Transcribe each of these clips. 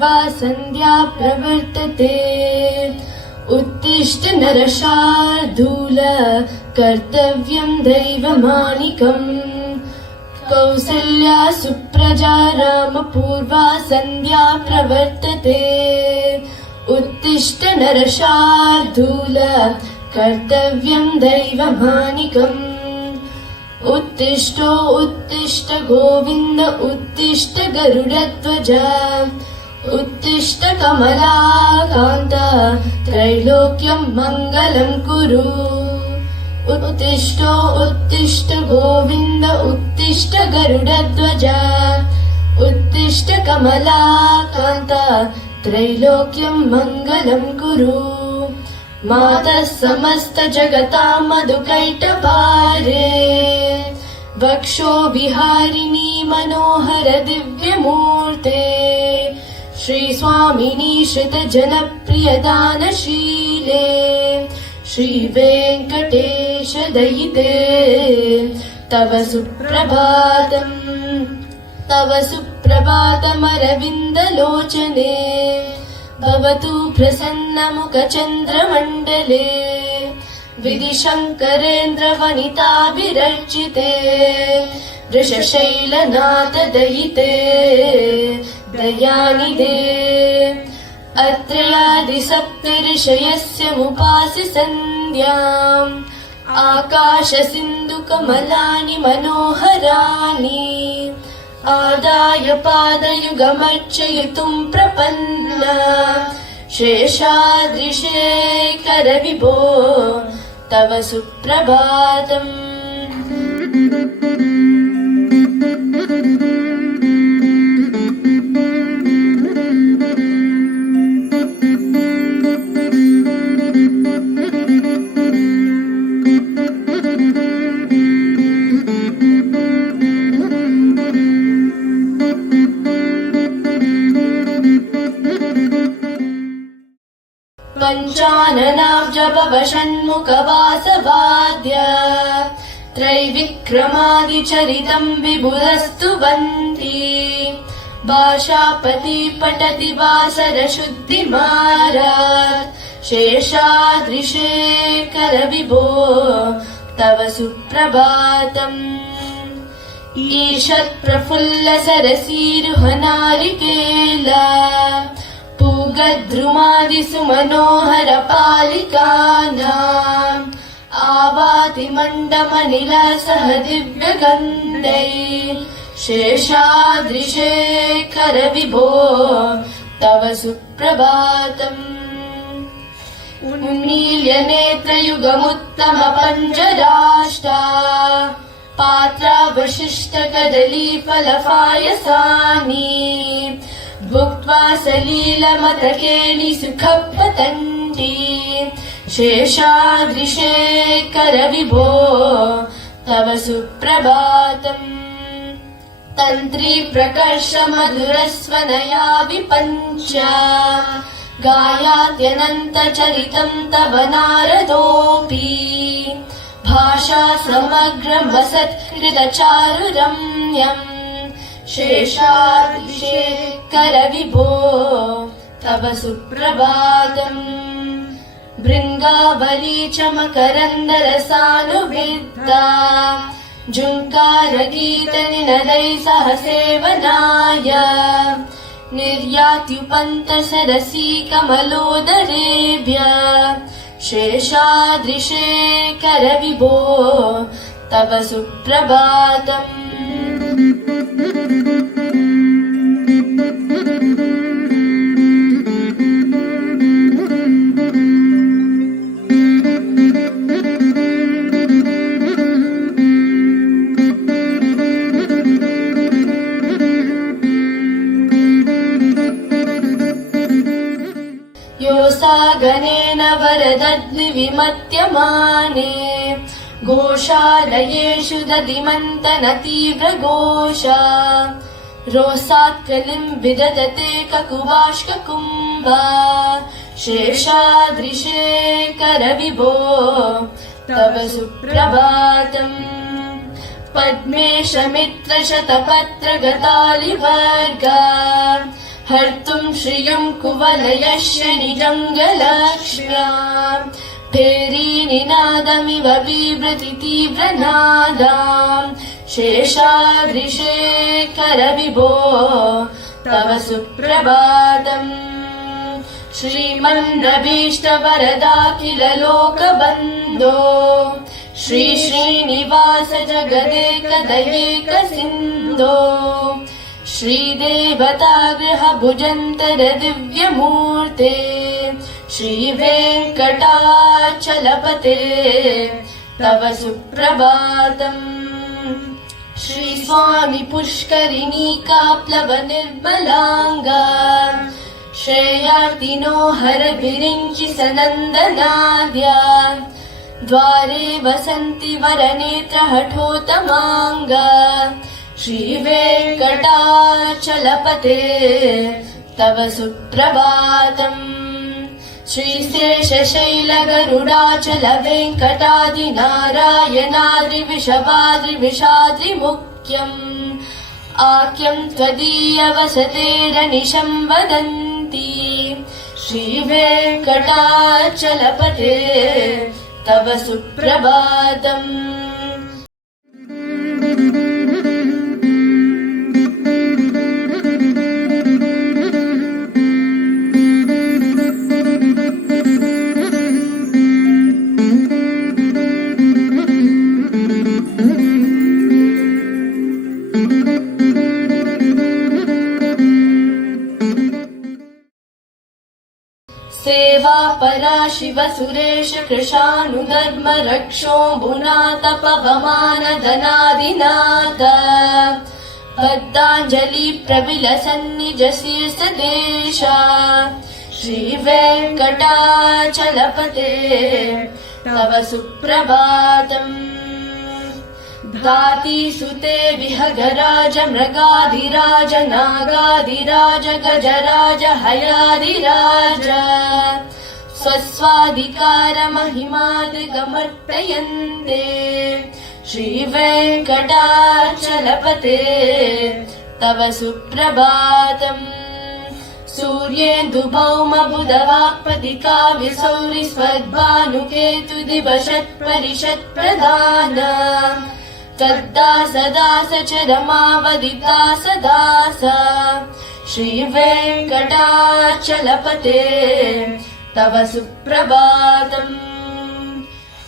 पूर्वा सन्ध्या प्रवर्तते। उत्तिष्ठ नरशार्दूल कर्तव्यं दैवमानिकम्। कौसल्या सुप्रजा रामपूर्वा सन्ध्या प्रवर्तते। उत्तिष्ठ नरशार्दूल कर्तव्यं दैवमानिकम्। उत्तिष्ठो उत्तिष्ठ गोविन्द उत्तिष्ठ गरुडध्वज। उत्तिष्ठ कमलाकान्त त्रैलोक्यं मङ्गलं कुरु। उत्तिष्ठो उत्तिष्ठ गोविन्द उत्तिष्ठ गरुडध्वज। उत्तिष्ठ कमलाकान्त त्रैलोक्यं मङ्गलं कुरु। मातः समस्त जगतां मधुकैटभारे। वक्षो विहारिणी मनोहर दिव्यमूर्ते। श्री स्वामिनी श्रित जनप्रिय दानशीले। श्री वेङ्कटेश दयिते तव सुप्रभातम्। तव सुप्रभातमरविन्दलोचने। भवतु प्रसन्नमुखचन्द्रमण्डले। विधिशङ्करेन्द्रवनिताभिरर्चिते। वृषशैलनाथ दयिते दयानिधे। अत्रयादिसप्तऋषयस्य मुपासि सन्ध्याम्। आकाशसिन्धुकमलानि मनोहराणि। आदाय पादयुगमर्चयितुं प्रपन्ना। शेषाद्रिशेखर विभो तव सुप्रभातम्। पञ्चाननाब्जभव षण्मुखवासवाद्य। त्रैविक्रमादिचरितं विबुधस्तुवन्ति। भाषापति पठति वासरशुद्धिमारात्। शेषाद्रिशेखर विभो तव सुप्रभातम्। ईषत् प्रफुल्ल सरसीरुहनारिकेला। पूगद्रुमादिसु मनोहर पालिकानाम्। आवाति मण्डमनिलसह दिव्यगन्धै। शेषाद्रिशेखर विभो तव सुप्रभातम्। उन्मील्य नेत्रयुगमुत्तम पञ्चराष्टा। पात्रावशिष्ट कदलीफलपायसानि। भुक्त्वा सलीलमतकेलि सुखपतन्ति। शेषाद्रिशेखर विभो तव सुप्रभातम्। तन्त्री प्रकर्ष मधुरस्वनया विपञ्च। गायात्यनन्तचरितं तव नारदोऽपि। भाषा समग्रमसत्कृतचारुरम्यम्। शेषाद्रिशेखर विभो तव सुप्रभातम्। भृङ्गावली च मकरन्दरसानुविद्धा। झुङ्कारगीतनिनदैः सह सेवनाय। निर्यात्युपन्त सरसी कमलोदरेभ्य। शेषाद्रिशेखर विभो तव सुप्रभातम्। योऽसागनेन वरदग्निविमत्यमाने। गोशालयेषु दधिमन्तनतीव्रघोषा। रोसात्कलिं विदधते ककुवाष्ककुम्भा। शेषाद्रिशेखर विभो तव सुप्रभातम्। पद्मेशमित्रशतपत्रगतालिवर्गा। हर्तुं श्रियं कुवलयस्य निजङ्गलक्ष्म्याम् भेरीनिनादमिव बिभ्रति तीव्रनादाम् शेषाद्रिशेखर विभो तव सुप्रभातम् श्रीमन्नभीष्टवरदाखिल लोकबन्धो श्री श्रीनिवास जगदेकदैक सिन्धो श्रीदेवतागृह भुजन्तर दिव्यमूर्ते श्रीवेङ्कटाचलपते तव सुप्रभातम् श्री स्वामी पुष्करिणी काप्लव निर्मलाङ्गा श्रेयार्तिनो हर विरिञ्चि सनन्दनाद्या द्वारे वसन्ति वरनेत्र हठोतमाङ्गा श्रीवेङ्कटाचलपते तव सुप्रभातम् श्रीशेषशैलगरुडाचल वेङ्कटादिनारायणाद्रिविषवाद्रिविषाद्रिमुख्यम् आख्यं त्वदीयवसतेरनिशं वदन्ति श्रीवेङ्कटाचलपते तव सुप्रभातम् सेवा परा शिव सुरेश कृशानुधर्म रक्षोऽम्बुनाथ पवमान धनादिनाथ बद्धाञ्जलि प्रविलसन्निज शीर्षदेशा श्रीवेङ्कटाचलपते तव सुप्रभातम् दातिसुते विहगराज मृगाधिराज नागाधिराज गजराज हयाधिराज स्वस्वाधिकार महिमादिगमर्पयन्ते श्रीवेङ्कटाचलपते तव सुप्रभातम् सूर्येन्दुभौम बुधवाक्पतिका विसौरि स्वर्भानुकेतु दिवशत्परिषत्प्रधान तद्दास दास च रमावदिदास दास श्रीवेङ्कटाचलपते तव सुप्रभातम्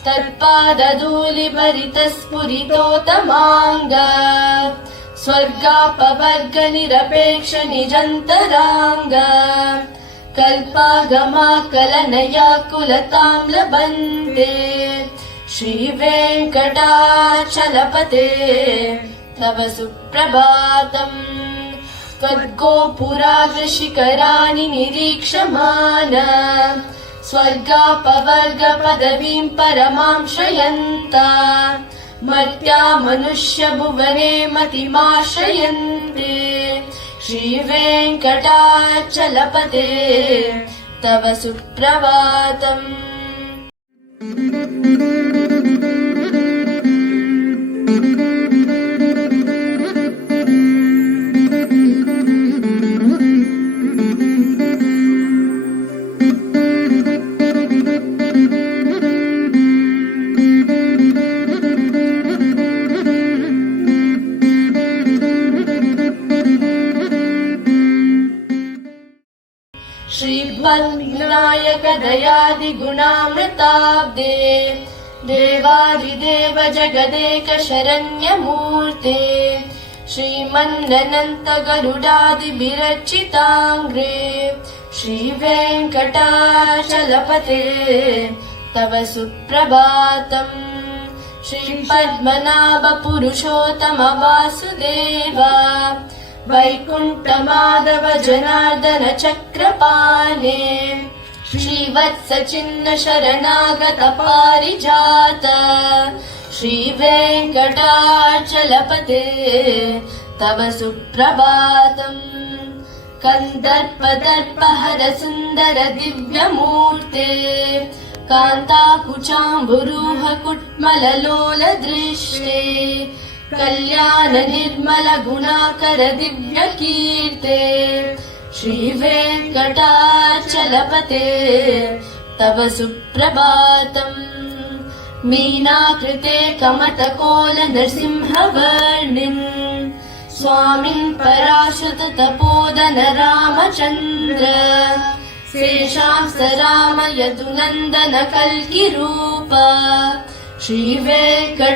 तत्पादधूलिभरितस्फुरितोतमाङ्ग स्वर्गापवर्ग निरपेक्ष निजन्तराङ्ग कल्पागमाकलनया कुलतां लभन्ते श्रीवेङ्कटाचलपते तव सुप्रभातम् त्वद्गोपुराग्रशिखराणि निरीक्षमाण स्वर्गापवर्ग पदवीं परमां श्रयन्ता मर्त्या मनुष्य भुवने मतिमाश्रयन्ते श्रीवेङ्कटाचलपते तव सुप्रभातम् श्रीमन्विनायक दयादिगुणामृताब्दे देवादिदेव जगदेक शरण्यमूर्ते श्रीमन्ननन्त गरुडादिभिरर्चिताङ्ग्रे श्रीवेङ्कटाचलपते तव सुप्रभातम् श्रीपद्मनाभ पुरुषोत्तम वासुदेव वैकुण्ठमाधव जनार्दन चक्रपाणे श्रीवत्स चिह्न शरणागत पारिजात श्रीवेङ्कटाचलपते तव सुप्रभातम् कन्दर्पदर्पहर सुन्दर दिव्यमूर्ते कान्ताकुचाम्बुरूह कुट्मललोल दृष्टे कल्याण निर्मल गुणाकर दिव्य कीर्ते श्रीवेङ्कटाचलपते तव सुप्रभातम् मीनाकृते कमटकोल नरसिंहवर्णिन् स्वामिन् पराशत तपोदन रामचन्द्र शेषांस राम यदुनन्दन कल्किरूप श्रीवेङ्कटाचलपते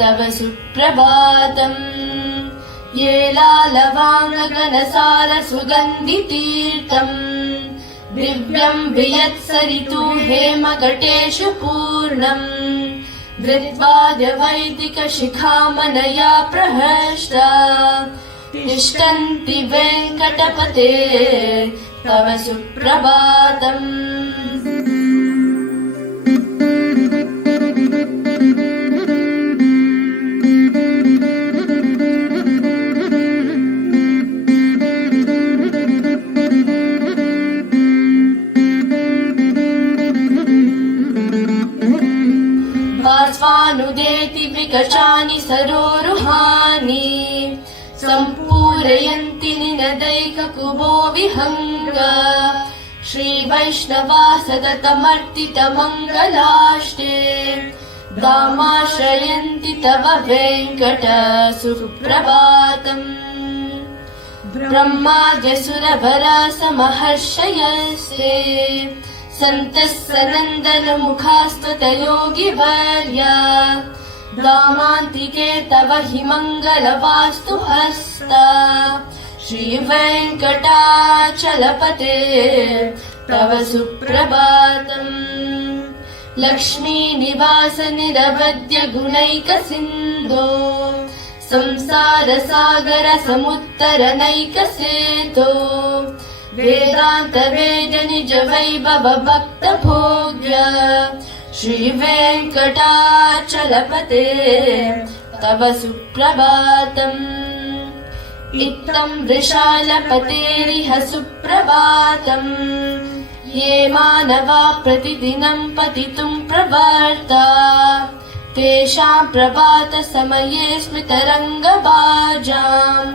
तव सुप्रभातम् ये लालवाङ्गगणसार सुगन्धितीर्थम् दिव्यम् वियत्सरितु हेमघटेषु पूर्णम् धृत्वाद्यवैदिकशिखामणया प्रहष्टा तिष्ठन्ति वेङ्कटपते तव सुप्रभातम् भास्वानुदेति विकचानि सरोरुहानि सम्पूरयन्ति निनदैककुबो विहङ्ग श्रीवैष्णवा सततमर्तितमङ्गलाष्टे दामाश्रयन्ति तव वेङ्कट सुप्रभातम् ब्रह्माद्यसुरभरा समहर्षयस्ते सन्तः सनन्दन मुखास्तुतयोगिवर्या दामान्तिके तव हि मङ्गलवास्तु हस्ता श्रीवेङ्कटाचलपते तव सुप्रभातम् लक्ष्मीनिवास निरवद्य गुणैकसिन्धो संसारसागर समुत्तरनैकसेतो वेदान्त वेद निज वैभव भक्त भोग्य श्रीवेङ्कटाचलपते तव सुप्रभातम् इत्थम् वृषालपतेरिह सुप्रभातम् ये मानवा प्रतिदिनम् पतितुम् प्रवर्ता तेषाम् प्रभातसमये स्मितरङ्गबाजाम्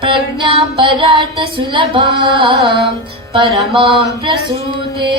प्रज्ञाम् परार्थ सुलभाम् परमाम् प्रसूते।